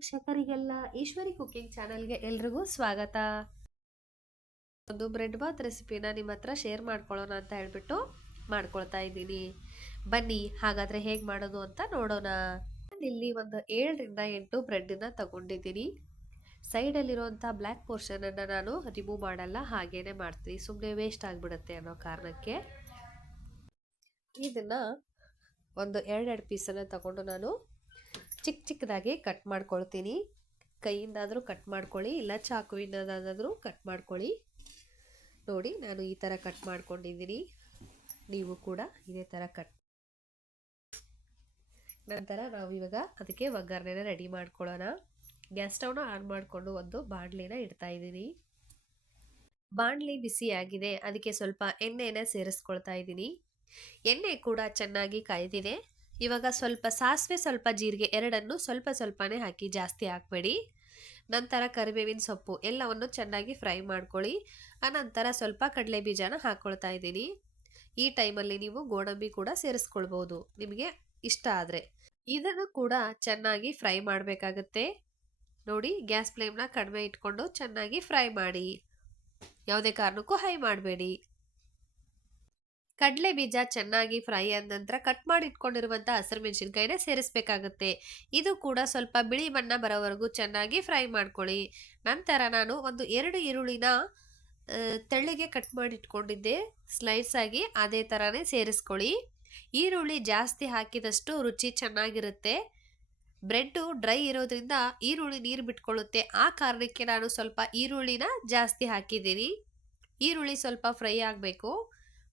ವೀಕ್ಷಕರಿಗೆಲ್ಲ Eshwari cooking ಚಾನಲ್ಗೆ ಎಲ್ರಿಗೂ ಸ್ವಾಗತ. ಒಂದು ಬ್ರೆಡ್ ಬಾತ್ ರೆಸಿಪಿನ ನಿಮ್ಮ ಹತ್ರ ಶೇರ್ ಮಾಡ್ಕೊಳ್ಳೋಣ ಅಂತ ಹೇಳ್ಬಿಟ್ಟು ಮಾಡ್ಕೊಳ್ತಾ ಇದ್ದೀನಿ. ಬನ್ನಿ ಹಾಗಾದ್ರೆ ಹೇಗೆ ಮಾಡೋದು ಅಂತ ನೋಡೋಣ. ಇಲ್ಲಿ ಒಂದು 7 ರಿಂದ 8 ಬ್ರೆಡ್ನ ತಗೊಂಡಿದ್ದೀನಿ. ಸೈಡಲ್ಲಿರುವಂಥ ಬ್ಲ್ಯಾಕ್ ಪೋರ್ಷನನ್ನು ನಾನು ರಿಮೂವ್ ಮಾಡಲ್ಲ, ಹಾಗೇನೆ ಮಾಡ್ತೀನಿ, ಸುಮ್ಮನೆ ವೇಸ್ಟ್ ಆಗಿಬಿಡುತ್ತೆ ಅನ್ನೋ ಕಾರಣಕ್ಕೆ. ಇದನ್ನ ಒಂದು 2 ಪೀಸನ್ನು ತಗೊಂಡು ನಾನು ಚಿಕ್ಕದಾಗಿ ಕಟ್ ಮಾಡ್ಕೊಳ್ತೀನಿ. ಕೈಯಿಂದಾದರೂ ಕಟ್ ಮಾಡ್ಕೊಳ್ಳಿ, ಇಲ್ಲ ಚಾಕುವಿನದಾದರೂ ಕಟ್ ಮಾಡ್ಕೊಳ್ಳಿ. ನೋಡಿ, ನಾನು ಈ ಥರ ಕಟ್ ಮಾಡ್ಕೊಂಡಿದ್ದೀನಿ. ನೀವು ಕೂಡ ಇದೇ ಥರ ಕಟ್. ನಂತರ ನಾವು ಇವಾಗ ಅದಕ್ಕೆ ಒಗ್ಗರಣೆನ ರೆಡಿ ಮಾಡ್ಕೊಳ್ಳೋಣ. ಗ್ಯಾಸ್ ಸ್ಟವ್ನ ಆನ್ ಮಾಡಿಕೊಂಡು ಒಂದು ಬಾಣಲಿನ ಇಡ್ತಾ ಇದ್ದೀನಿ. ಬಾಣಲಿ ಬಿಸಿಯಾಗಿದೆ, ಅದಕ್ಕೆ ಸ್ವಲ್ಪ ಎಣ್ಣೆನ ಸೇರಿಸ್ಕೊಳ್ತಾ ಇದ್ದೀನಿ. ಎಣ್ಣೆ ಕೂಡ ಚೆನ್ನಾಗಿ ಕಾಯ್ದಿದೆ. ಇವಾಗ ಸ್ವಲ್ಪ ಸಾಸಿವೆ, ಸ್ವಲ್ಪ ಜೀರಿಗೆ ಎರಡನ್ನು ಸ್ವಲ್ಪನೇ ಹಾಕಿ, ಜಾಸ್ತಿ ಹಾಕಬೇಡಿ. ನಂತರ ಕರಿಬೇವಿನ ಸೊಪ್ಪು ಎಲ್ಲವನ್ನು ಚೆನ್ನಾಗಿ ಫ್ರೈ ಮಾಡ್ಕೊಳ್ಳಿ. ಆನಂತರ ಸ್ವಲ್ಪ ಕಡಲೆ ಬೀಜನ ಹಾಕ್ಕೊಳ್ತಾ ಇದ್ದೀನಿ. ಈ ಟೈಮಲ್ಲಿ ನೀವು ಗೋಡಂಬಿ ಕೂಡ ಸೇರಿಸ್ಕೊಳ್ಬೋದು ನಿಮಗೆ ಇಷ್ಟ ಆದರೆ. ಇದನ್ನು ಕೂಡ ಚೆನ್ನಾಗಿ ಫ್ರೈ ಮಾಡಬೇಕಾಗುತ್ತೆ. ನೋಡಿ, ಗ್ಯಾಸ್ ಫ್ಲೇಮ್ನ ಕಡಿಮೆ ಇಟ್ಕೊಂಡು ಚೆನ್ನಾಗಿ ಫ್ರೈ ಮಾಡಿ, ಯಾವುದೇ ಕಾರಣಕ್ಕೂ ಹೈ ಮಾಡಬೇಡಿ. ಕಡಲೆ ಬೀಜ ಚೆನ್ನಾಗಿ ಫ್ರೈ ಆದ ನಂತರ ಕಟ್ ಮಾಡಿ ಇಟ್ಕೊಂಡಿರುವಂಥ ಹಸಿರು ಮೆಣಸಿನ್ಕಾಯಿನ ಸೇರಿಸಬೇಕಾಗುತ್ತೆ. ಇದು ಕೂಡ ಸ್ವಲ್ಪ ಬಿಳಿ ಬಣ್ಣ ಬರೋವರೆಗೂ ಚೆನ್ನಾಗಿ ಫ್ರೈ ಮಾಡ್ಕೊಳ್ಳಿ. ನಂತರ ನಾನು ಒಂದು 2 ಈರುಳ್ಳಿನ ತೆಳ್ಳಗೆ ಕಟ್ ಮಾಡಿ ಇಟ್ಕೊಂಡಿದ್ದೆ, ಸ್ಲೈಡ್ಸ್ ಆಗಿ, ಅದೇ ಥರನೇ ಸೇರಿಸ್ಕೊಳ್ಳಿ. ಈರುಳ್ಳಿ ಜಾಸ್ತಿ ಹಾಕಿದಷ್ಟು ರುಚಿ ಚೆನ್ನಾಗಿರುತ್ತೆ. ಬ್ರೆಡ್ಡು ಡ್ರೈ ಇರೋದ್ರಿಂದ ಈರುಳ್ಳಿ ನೀರು ಬಿಟ್ಕೊಳ್ಳುತ್ತೆ. ಆ ಕಾರಣಕ್ಕೆ ನಾನು ಸ್ವಲ್ಪ ಈರುಳ್ಳಿನ ಜಾಸ್ತಿ ಹಾಕಿದ್ದೀನಿ. ಈರುಳ್ಳಿ ಸ್ವಲ್ಪ ಫ್ರೈ ಆಗಬೇಕು.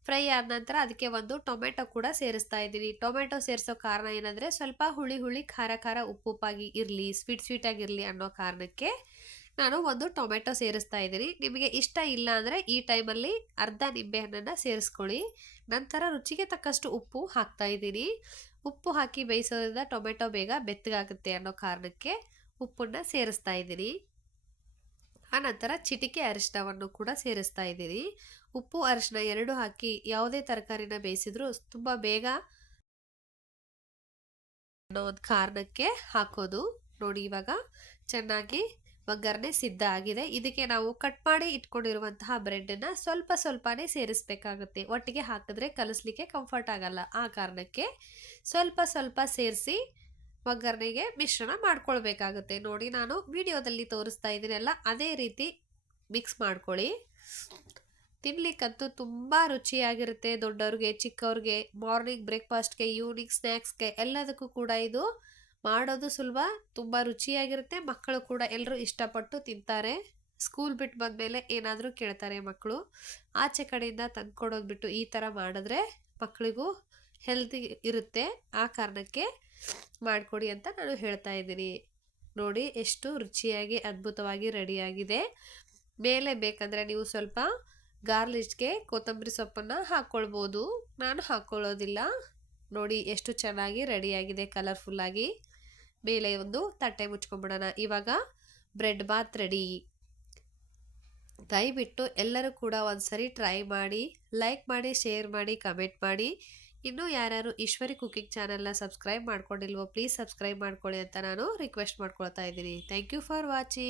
ಫ್ರೈ ಆದ ನಂತರ ಅದಕ್ಕೆ ಒಂದು ಟೊಮೆಟೊ ಕೂಡ ಸೇರಿಸ್ತಾ ಇದ್ದೀನಿ. ಟೊಮೆಟೊ ಸೇರಿಸೋ ಕಾರಣ ಏನಂದರೆ ಸ್ವಲ್ಪ ಹುಳಿ ಖಾರ ಉಪ್ಪುಪ್ಪಾಗಿ ಇರಲಿ, ಸ್ವೀಟ್ ಆಗಿರಲಿ ಅನ್ನೋ ಕಾರಣಕ್ಕೆ ನಾನು ಒಂದು ಟೊಮೆಟೊ ಸೇರಿಸ್ತಾ ಇದ್ದೀನಿ. ನಿಮಗೆ ಇಷ್ಟ ಇಲ್ಲ ಅಂದರೆ ಈ ಟೈಮಲ್ಲಿ ಅರ್ಧ ನಿಂಬೆಹಣ್ಣನ್ನು ಸೇರಿಸ್ಕೊಳ್ಳಿ. ನಂತರ ರುಚಿಗೆ ತಕ್ಕಷ್ಟು ಉಪ್ಪು ಹಾಕ್ತಾ ಇದ್ದೀನಿ. ಉಪ್ಪು ಹಾಕಿ ಬೇಯಿಸೋದ್ರಿಂದ ಟೊಮೆಟೊ ಬೇಗ ಬೆಚ್ಚಗಾಗುತ್ತೆ ಅನ್ನೋ ಕಾರಣಕ್ಕೆ ಉಪ್ಪನ್ನು ಸೇರಿಸ್ತಾ ಇದ್ದೀನಿ. ಆನಂತರ ಚಿಟಿಕೆ ಅರಿಶಿನವನ್ನು ಕೂಡ ಸೇರಿಸ್ತಾ ಇದ್ದೀನಿ. ಉಪ್ಪು ಅರಿಶಿನ 2 ಹಾಕಿ ಯಾವುದೇ ತರಕಾರಿನ ಬೇಯಿಸಿದ್ರು ತುಂಬ ಬೇಗ ಅನ್ನೋ ಒಂದು ಕಾರಣಕ್ಕೆ ಹಾಕೋದು. ನೋಡಿ, ಇವಾಗ ಚೆನ್ನಾಗಿ ಒಗ್ಗರಣೆ ಸಿದ್ಧ ಆಗಿದೆ. ಇದಕ್ಕೆ ನಾವು ಕಟ್ ಮಾಡಿ ಇಟ್ಕೊಂಡಿರುವಂತಹ ಬ್ರೆಡ್ನ ಸ್ವಲ್ಪನೇ ಸೇರಿಸಬೇಕಾಗುತ್ತೆ. ಒಟ್ಟಿಗೆ ಹಾಕಿದ್ರೆ ಕಲಿಸ್ಲಿಕ್ಕೆ ಕಂಫರ್ಟ್ ಆಗಲ್ಲ. ಆ ಕಾರಣಕ್ಕೆ ಸ್ವಲ್ಪ ಸೇರಿಸಿ ಒಗ್ಗರಣೆಗೆ ಮಿಶ್ರಣ ಮಾಡ್ಕೊಳ್ಬೇಕಾಗುತ್ತೆ. ನೋಡಿ, ನಾನು ವಿಡಿಯೋದಲ್ಲಿ ತೋರಿಸ್ತಾ ಇದ್ದೀನಲ್ಲ, ಅದೇ ರೀತಿ ಮಿಕ್ಸ್ ಮಾಡ್ಕೊಳ್ಳಿ. ತಿನ್ಲಿಕ್ಕಂತೂ ತುಂಬ ರುಚಿಯಾಗಿರುತ್ತೆ. ದೊಡ್ಡವ್ರಿಗೆ, ಚಿಕ್ಕವ್ರಿಗೆ, ಮಾರ್ನಿಂಗ್ ಬ್ರೇಕ್ಫಾಸ್ಟ್ಗೆ, ಈವ್ನಿಂಗ್ ಸ್ನ್ಯಾಕ್ಸ್ಗೆ ಎಲ್ಲದಕ್ಕೂ ಕೂಡ ಇದು ಮಾಡೋದು ಸುಲಭ, ತುಂಬ ರುಚಿಯಾಗಿರುತ್ತೆ. ಮಕ್ಕಳು ಕೂಡ ಎಲ್ಲರೂ ಇಷ್ಟಪಟ್ಟು ತಿಂತಾರೆ. ಸ್ಕೂಲ್ ಬಿಟ್ಟು ಬಂದಮೇಲೆ ಏನಾದರೂ ಕೇಳ್ತಾರೆ ಮಕ್ಕಳು. ಆಚೆ ಕಡೆಯಿಂದ ತಂದ್ಕೊಡೋದು ಬಿಟ್ಟು ಈ ಥರ ಮಾಡಿದ್ರೆ ಮಕ್ಕಳಿಗೂ ಹೆಲ್ದಿ ಇರುತ್ತೆ. ಆ ಕಾರಣಕ್ಕೆ ಮಾಡಿಕೊಡಿ ಅಂತ ನಾನು ಹೇಳ್ತಾ ಇದ್ದೀನಿ. ನೋಡಿ, ಎಷ್ಟು ರುಚಿಯಾಗಿ ಅದ್ಭುತವಾಗಿ ರೆಡಿಯಾಗಿದೆ. ಮೇಲೆ ಬೇಕಂದರೆ ನೀವು ಸ್ವಲ್ಪ ಗಾರ್ಲಿಷ್ಗೆ ಕೊತ್ತಂಬರಿ ಸೊಪ್ಪನ್ನು ಹಾಕ್ಕೊಳ್ಬೋದು. ನಾನು ಹಾಕ್ಕೊಳ್ಳೋದಿಲ್ಲ. ನೋಡಿ, ಎಷ್ಟು ಚೆನ್ನಾಗಿ ರೆಡಿಯಾಗಿದೆ, ಕಲರ್ಫುಲ್ಲಾಗಿ. ಮೇಲೆ ಒಂದು ತಟ್ಟೆ ಮುಚ್ಕೊಂಡ್ಬಿಡೋಣ. ಇವಾಗ ಬ್ರೆಡ್ ಬಾತ್ ರೆಡಿ. ದಯವಿಟ್ಟು ಎಲ್ಲರೂ ಕೂಡ ಒಂದ್ಸರಿ ಟ್ರೈ ಮಾಡಿ, ಲೈಕ್ ಮಾಡಿ, ಶೇರ್ ಮಾಡಿ, ಕಮೆಂಟ್ ಮಾಡಿ. ಇನ್ನೂ ಯಾರ್ಯಾರು ಈಶ್ವರಿ ಕುಕಿಂಗ್ ಚಾನಲ್ನ ಸಬ್ಸ್ಕ್ರೈಬ್ ಮಾಡ್ಕೊಂಡಿಲ್ವೋ ಪ್ಲೀಸ್ ಸಬ್ಸ್ಕ್ರೈಬ್ ಮಾಡ್ಕೊಳ್ಳಿ ಅಂತ ನಾನು ರಿಕ್ವೆಸ್ಟ್ ಮಾಡ್ಕೊಳ್ತಾ ಇದ್ದೀನಿ. Thank you for watching.